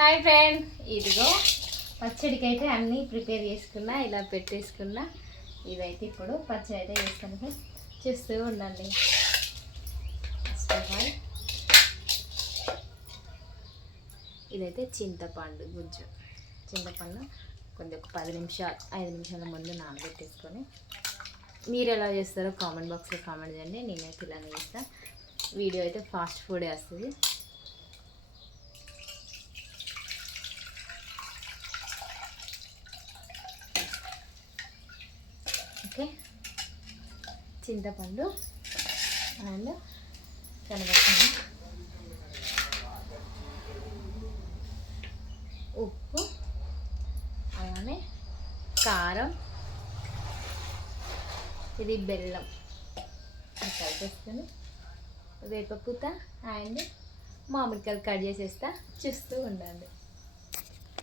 Hi friend, ఇదిగో పచ్చడికి అయితే అన్నీ ప్రిపేర్ చేసుకున్నా, ఇలా పెట్టేసుకున్నా. ఇదైతే ఇప్పుడు పచ్చడి అయితే చేస్తాను, చూస్తూ ఉండండి. ఫస్ట్ ఆఫ్ ఆల్ ఇదైతే చింతపండు గుజ్జు. చింతపండు కొంచెం ఒక 5 నిమిషాల ముందు నానబెట్టేసుకొని, మీరు ఎలా చేస్తారో కామెంట్ బాక్స్లో కామెంట్ చేయండి. నేనైతే ఇలానే చేస్తాను. వీడియో అయితే ఫాస్ట్ ఫుడే వస్తుంది. ఓకే, చింతపండు అండ్ శనగపప్పు, ఉప్పు, అలానే కారం, ఇది బెల్లం కలిపేసుకొని వేపపూత అండ్ మామిడికాయలు కట్ చేసేస్తా, చూస్తూ ఉండండి.